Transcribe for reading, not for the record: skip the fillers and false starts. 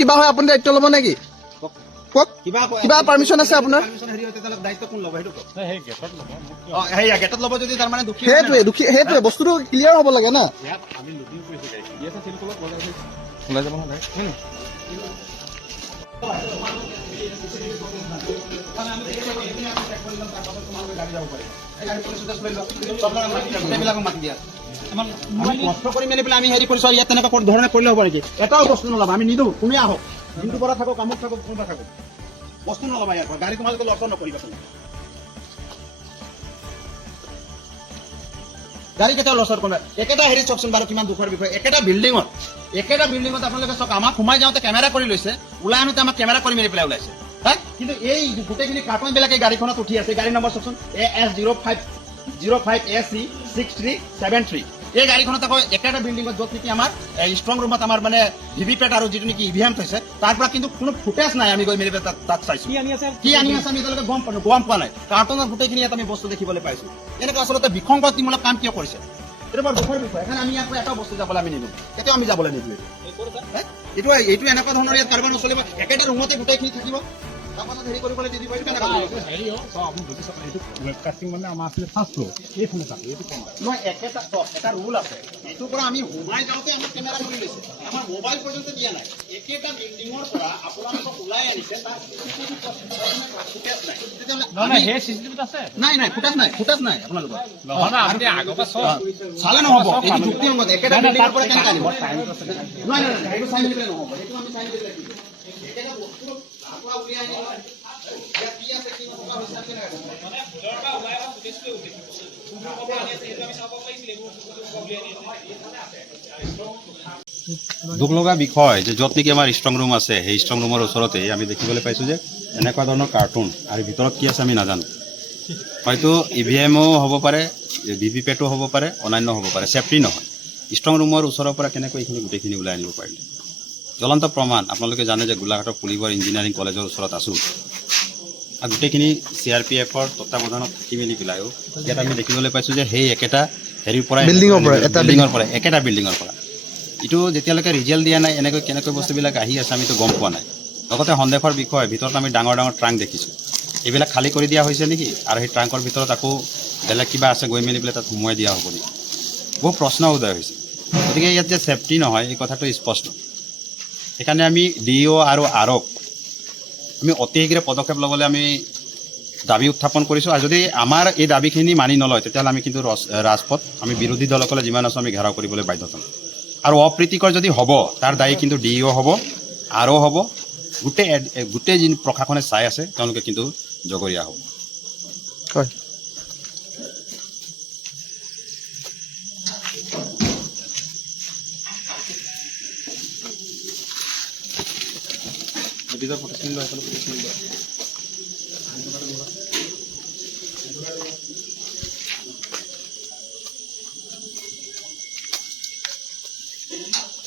কিবা হয় আপুনি দায়িত্ব ল'ব নেকি? কওক, কিবা পাৰ্মিশ্যন আছে আপোনাৰ? সেইটোৱে বস্তুটো ক্লিয়াৰ হ'ব লাগে না। কষ্ট কৰি মেলি পেলাই আমি হেৰি কৰিছো, ইয়াত তেনেকুৱা ধৰণে কৰিলে হ'ব নেকি? এটাও বস্তু নল'বা, আমি নিদিওঁ, তুমি আহক, দিনটো পৰা থাকক, কামত থাকক, কোনোবা থাকক, বস্তু নল'বা ইয়াৰ পৰা। গাড়ী তোমালোকে লৰচৰ নকৰিবা। গাড়ী কেতিয়াও লৰচৰ কৰিবা। একেটা হেৰি চাওকচোন বাৰু, কিমান দুখৰ বিষয়। একেটা বিল্ডিঙত আপোনালোকে চাওক, আমাক সোমাই যাওঁতে কেমেৰা কৰি লৈছে, ওলাই আনোতে আমাক কেমেৰা কৰি মেলি পেলাই ওলাইছে। কিন্তু এই গোটেইখিনি কাৰ্টুন বিলাকে গাড়ীখনত উঠি আছে। গাড়ী নম্বৰ চাওকচোন, AS05036373। এই গাড়ীখনত আকৌ একেটা বিল্ডিঙত, য'ত নেকি আমাৰ ষ্ট্ৰং ৰুমত আমাৰ মানে ভিভিপেট আৰু যিটো নেকি ইভিএম থৈছে, তাৰ পৰা কিন্তু কোনো ফুটেজ নাই। আমি গৈ মেলি তাত চাইছো, কি আনি আছে আমি এতিয়ালৈকে গম পোৱা নাই। কাৰ্টুনত গোটেইখিনি ইয়াত আমি বস্তু দেখিবলৈ পাইছো। এনেকুৱা আচলতে বিসংগতিমূলক কাম কিয় কৰিছে? এইটো বৰ দুখৰ বিষয়। সেইকাৰণে আমি ইয়াত এটা বস্তু যাবলৈ আমি নিদিওঁ, কেতিয়াও আমি যাবলৈ নিদিওঁ। এইটো এনেকুৱা ধৰণৰ ইয়াত কাৰোবাৰ নচলিব। একেটা ৰুমতে গোটেইখিনি থাকিব, হেৰি কৰিবলৈ দি দিব। এটা ৰুল আছে, এইটোৰ পৰা আমি সোমাই যাওঁতে আমাক কেমেৰা কৰি লৈছে, আমাৰ মোবাইল পৰ্যন্ত দিয়া নাই। একেটা বিল্ডিঙৰ পৰা আপোনালোকক ওলাই আনিছে, নাই ফুটেজ নাই আপোনালোকৰ চালে নহ'ব। এইটো যুক্তিসংগত। একেটা বিল্ডিঙৰ পৰা কেনেকৈ আনিব? এইটো চাই মেলি নহ'ব, এইটো আমি চাই মেলি ৰাখিম। একেটা বস্তু উলিয়াই আনিব। দুখ লগা বিষয় যে য'ত নেকি আমাৰ ষ্ট্ৰং ৰুম আছে, সেই ষ্ট্ৰং ৰুমৰ ওচৰতে আমি দেখিবলৈ পাইছোঁ যে এনেকুৱা ধৰণৰ কাৰ্টুন, আৰু ভিতৰত কি আছে আমি নাজানো। হয়তো ইভিএমও হ'ব পাৰে, ভিভিপেটো হ'ব পাৰে, অন্যান্য হ'ব পাৰে, ছেফটি নহয়। ষ্ট্ৰং ৰুমৰ ওচৰৰ পৰা কেনেকৈ এইখিনি গোটেইখিনি ওলাই আনিব পাৰিলে? জ্বলন্ত প্ৰমাণ। আপোনালোকে জানে যে গোলাঘাটৰ পুলিবৰ ইঞ্জিনিয়াৰিং কলেজৰ ওচৰত আছোঁ, আৰু গোটেইখিনি CRPFৰ তত্বাৱধানত থাকি মেলি পেলাইও ইয়াত আমি দেখিবলৈ পাইছোঁ যে সেই একেটা হেৰিৰ পৰা, একেটা বিল্ডিঙৰ পৰা এইটো যেতিয়ালৈকে ৰিজাল্ট দিয়া নাই, এনেকৈ কেনেকৈ বস্তুবিলাক আহি আছে আমিতো গম পোৱা নাই। লগতে সন্দেহৰ বিষয়, ভিতৰত আমি ডাঙৰ ডাঙৰ ট্ৰাংক দেখিছোঁ। এইবিলাক খালী কৰি দিয়া হৈছে নেকি? আৰু সেই ট্ৰাংকৰ ভিতৰত আকৌ বেলেগ কিবা আছে, গৈ মেলি পেলাই তাত সোমোৱাই দিয়া হ'ব নেকি? বহু প্ৰশ্ন উদয় হৈছে। গতিকে ইয়াত যে ছেফটি নহয়, এই কথাটো স্পষ্ট। সেইকাৰণে আমি DO আৰু আৰক আমি অতি শীঘ্ৰে পদক্ষেপ ল'বলৈ আমি দাবী উত্থাপন কৰিছোঁ। আৰু যদি আমাৰ এই দাবীখিনি মানি নলয়, তেতিয়াহ'লে আমি কিন্তু ৰাজপথ, আমি বিৰোধী দলসকলে যিমান আছোঁ আমি ঘেৰাও কৰিবলৈ বাধ্য হ'ম। আৰু অপ্ৰীতিকৰ যদি হ'ব, তাৰ দায়ী কিন্তু DO হ'ব, আৰও হ'ব, গোটেই যি প্ৰশাসনে চাই আছে তেওঁলোকে কিন্তু জগৰীয়া হ'ব। হয়।